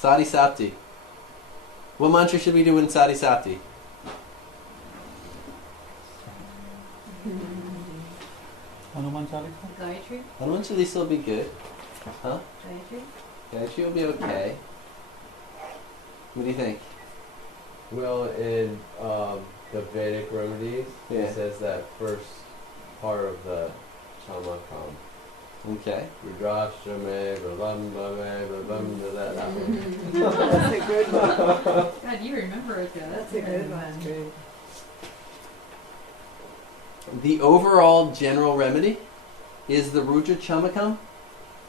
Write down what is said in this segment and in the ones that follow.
Sāḍhe Sātī. What mantra should we do in Sāḍhe Sātī? Hanuman Chalisa? Gayatri? Hanuman Chalisa will be good. Huh? Gayatri? Gayatri will be okay. What do you think? Well, in the Vedic remedies, Yeah. it says that first part of the chamakam. Okay. Rudrashtrame, Brahmame, Brahmame, that one. That's a good one. God, you remember it though. That's a good one. Great. The overall general remedy is the Rudra Chamakam,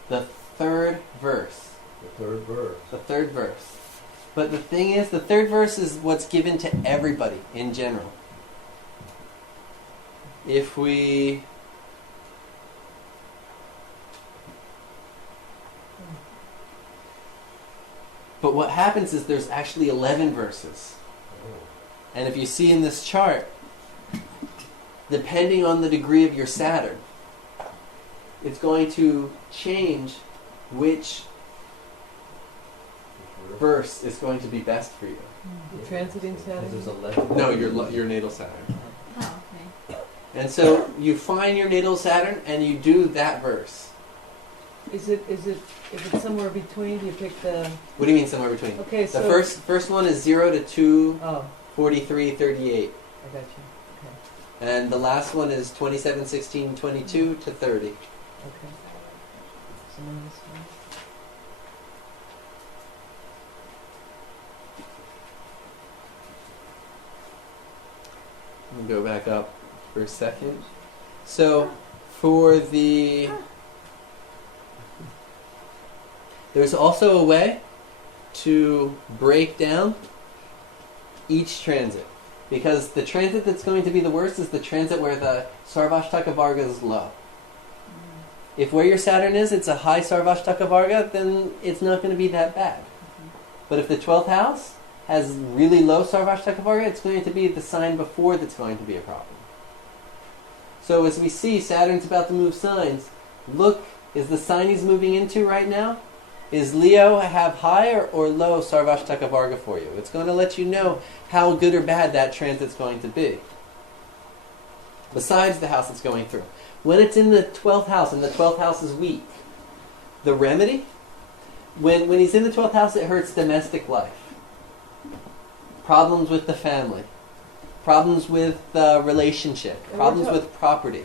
the third verse. The third verse. The third verse. But the thing is, the third verse is what's given to everybody in general. If we... But what happens is there's actually 11 verses. And if you see in this chart, depending on the degree of your Saturn, it's going to change which verse is going to be best for you. Transiting Because there's Saturn? 11. No, your natal Saturn. Oh, okay. And so you find your natal Saturn and you do that verse. Is it, if it's somewhere between, you pick the, What do you mean somewhere between? okay, The so. first one is 0 to 2, Oh, 43, 38. I got you. And the last one is 27, 16, 22 to 30. Okay. So now this one. I'll go back up for a second. So for the... There's also a way to break down each transit. Because the transit that's going to be the worst is the transit where the Sarvashtaka Varga is low. If where your Saturn is, it's a high Sarvashtaka Varga, then it's not going to be that bad. But if the 12th house has really low Sarvashtaka Varga, it's going to be the sign before that's going to be a problem. So as we see, Saturn's about to move signs. Look, is the sign he's moving into right now? Is Leo have high or low Sarvashtaka Varga for you? It's going to let you know how good or bad that transit's going to be. Besides the house it's going through. When it's in the 12th house, and the 12th house is weak, the remedy, when he's in the 12th house, it hurts domestic life. Problems with the family. Problems with relationship. And Problems we're with property.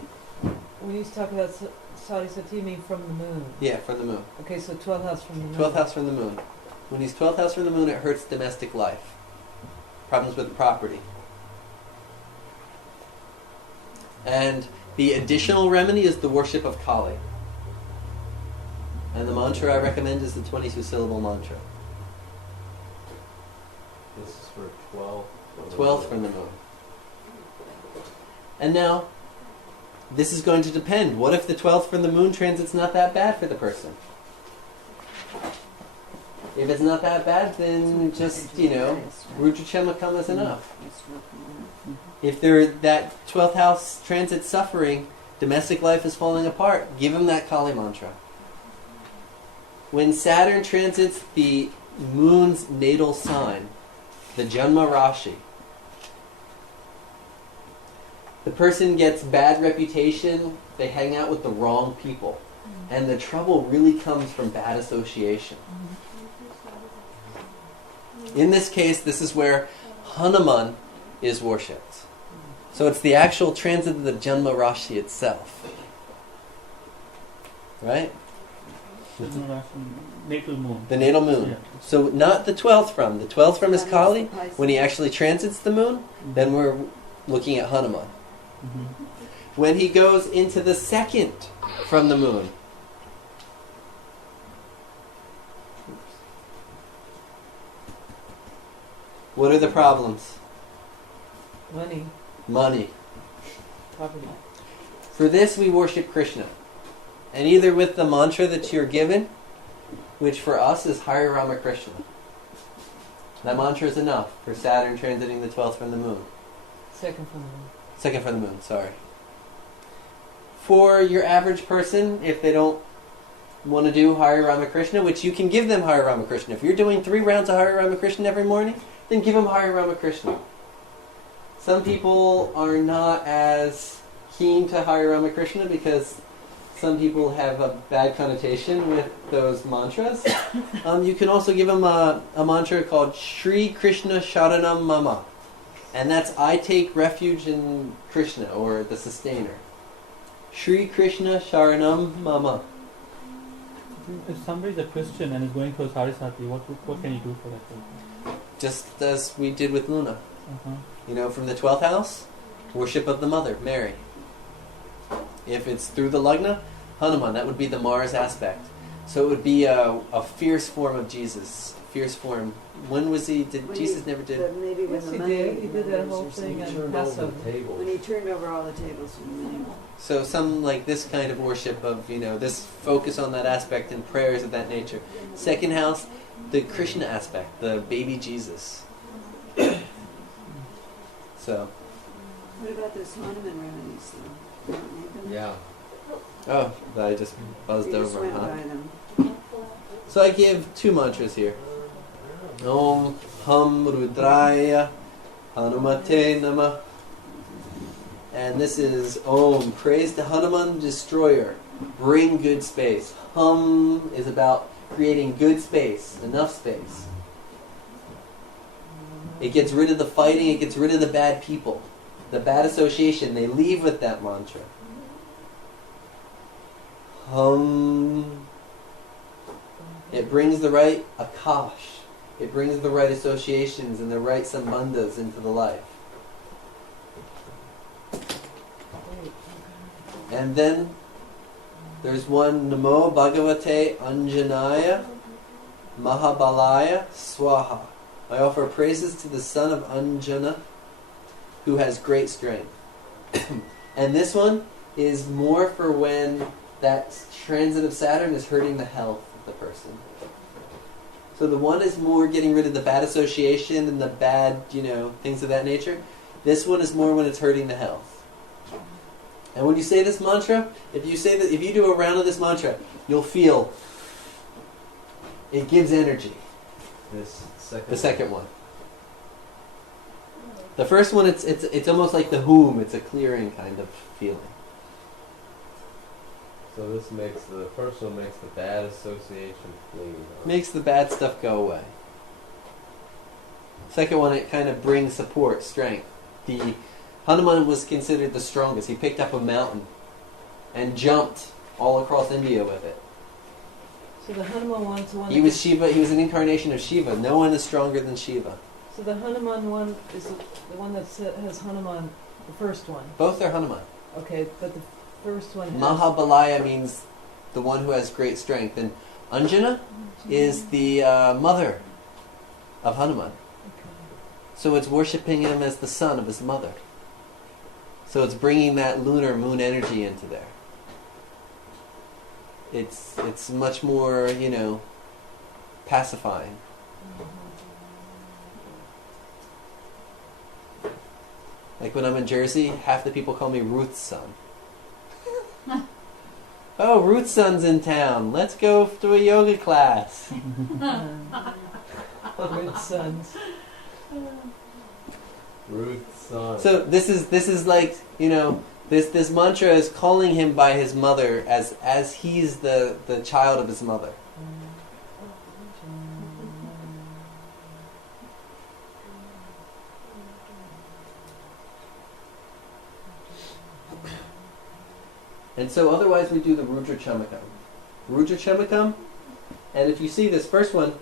When you talk about Sāḍhe Sātī, you mean from the moon? Yeah, from the moon. Okay, so 12th house from the moon. 12th house from the moon. When he's 12th house from the moon, it hurts domestic life. Problems with property. And the additional remedy is the worship of Kali. And the mantra I recommend is the 22-syllable mantra. This is for 12. 12th from the moon. And now, this is going to depend. What if the 12th from the moon transit's not that bad for the person? If it's not that bad, then just, Rudra Chamakam is enough. If that 12th house transit's suffering, domestic life is falling apart, give him that Kali mantra. When Saturn transits the moon's natal sign, the Janma Rashi, the person gets bad reputation, they hang out with the wrong people. And the trouble really comes from bad association. In this case, this is where Hanuman is worshipped. So it's the actual transit of the Janma Rashi itself. Right? Natal moon. The natal moon. Yeah. So not the 12th from. The 12th from is Kali. When he actually transits the moon, then we're looking at Hanuman. Mm-hmm. When he goes into the second from the moon, what are the problems? Money, Money. property. For this we worship Krishna. And either with the mantra that you're given, which for us is Hare Rama Krishna. That mantra is enough for Saturn transiting the 12th from the moon. Second from the moon. Second from the moon, sorry. For your average person, if they don't want to do Hare Ramakrishna, which you can give them Hare Ramakrishna. If you're doing 3 rounds of Hare Ramakrishna every morning, then give them Hare Ramakrishna. Some people are not as keen to Hare Ramakrishna because some people have a bad connotation with those mantras. You can also give them a mantra called Sri Krishna Sharanam Mama. And that's I take refuge in Krishna, or the sustainer. Sri Krishna Sharanam Mama. If somebody is a Christian and is going through Sāḍhe Sātī, what can you do for that person? Just as we did with Luna. Uh-huh. You know, from the 12th house, worship of the mother, Mary. If it's through the Lagna, Hanuman, that would be the Mars aspect. So it would be a fierce form of Jesus. Fierce form. When was he? Jesus never did? Maybe when Yes, the he money, did. he did that whole thing He on turned over Passover. the tables. When he turned over all the tables for the money. So some like this kind of worship of, this focus on that aspect and prayers of that nature. Second house, the Krishna aspect, the baby Jesus. So, What about those Hanuman remedies though? Don't make them? Yeah. oh, I just buzzed You just over, went huh? by them. So I give 2 mantras here. Om Ham Rudraya Hanumate Namah. And this is Om, praise to Hanuman Destroyer. Bring good space. Hum is about creating good space, enough space. It gets rid of the fighting, it gets rid of the bad people. The bad association, they leave with that mantra. Hum. It brings the right akash. It brings the right associations and the right sambandhas into the life. And then there's one Namo Bhagavate Anjanaya Mahabalaya Swaha. I offer praises to the son of Anjana who has great strength. And this one is more for when that transit of Saturn is hurting the health of the person. So the one is more getting rid of the bad association and the bad, things of that nature. This one is more when it's hurting the health. And when you say this mantra, if you do a round of this mantra, you'll feel it gives energy. The second one. The first one, it's almost like the whom. It's a clearing kind of feeling. So the first one makes the bad association flee. Makes the bad stuff go away. Second one, it kind of brings support, strength. The Hanuman was considered the strongest. He picked up a mountain and jumped all across India with it. So the Hanuman one's the one. He was Shiva. He was an incarnation of Shiva. No one is stronger than Shiva. So the Hanuman one is the one that has Hanuman, the first one. Both are Hanuman. Okay, but the first one has... Mahabalaya means the one who has great strength. And Anjana is the mother of Hanuman. Okay. So it's worshipping him as the son of his mother. So it's bringing that lunar moon energy into there. It's much more, pacifying. Like when I'm in Jersey, half the people call me Ruth's son. Oh, Ruth's son's in town. Let's go to a yoga class. Good sons. Ruth's son. So this is like, this mantra is calling him by his mother as he's the child of his mother. And so otherwise we do the Rudra Chamakam. Rudra Chamakam, and if you see this first one,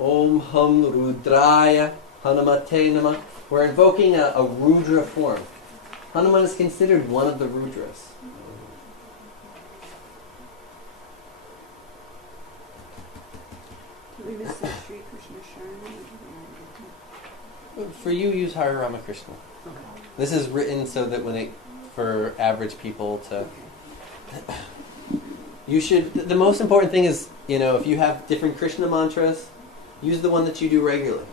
Om Hum Rudraya Hanumate Namah, we're invoking a Rudra form. Hanuman is considered one of the Rudras. Did we miss the Sri Krishna Sharma? For you, use Hare Ramakrishna. Okay. This is written so that for average people to... The most important thing is, if you have different Krishna mantras, use the one that you do regularly.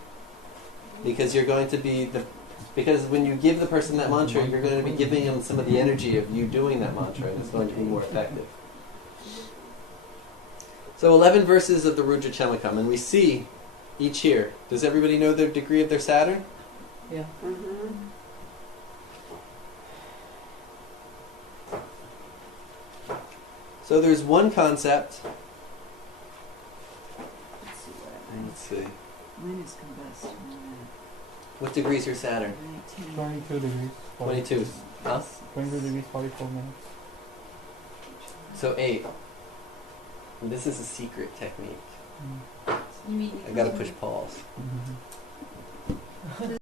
Because you're going to be because when you give the person that mantra, you're going to be giving them some of the energy of you doing that mantra, and it's going to be more effective. So 11 verses of the Rudra Chamakam, and we see each here. Does everybody know the degree of their Saturn? Yeah. Mm-hmm. So there's one concept. Let's see what Let's see. mine is combust. What degree is your Saturn? 19. 22 degrees. 22. Huh? 22 degrees, 44 minutes. So 8. And this is a secret technique. Mm. You mean I gotta push pause. Mhm.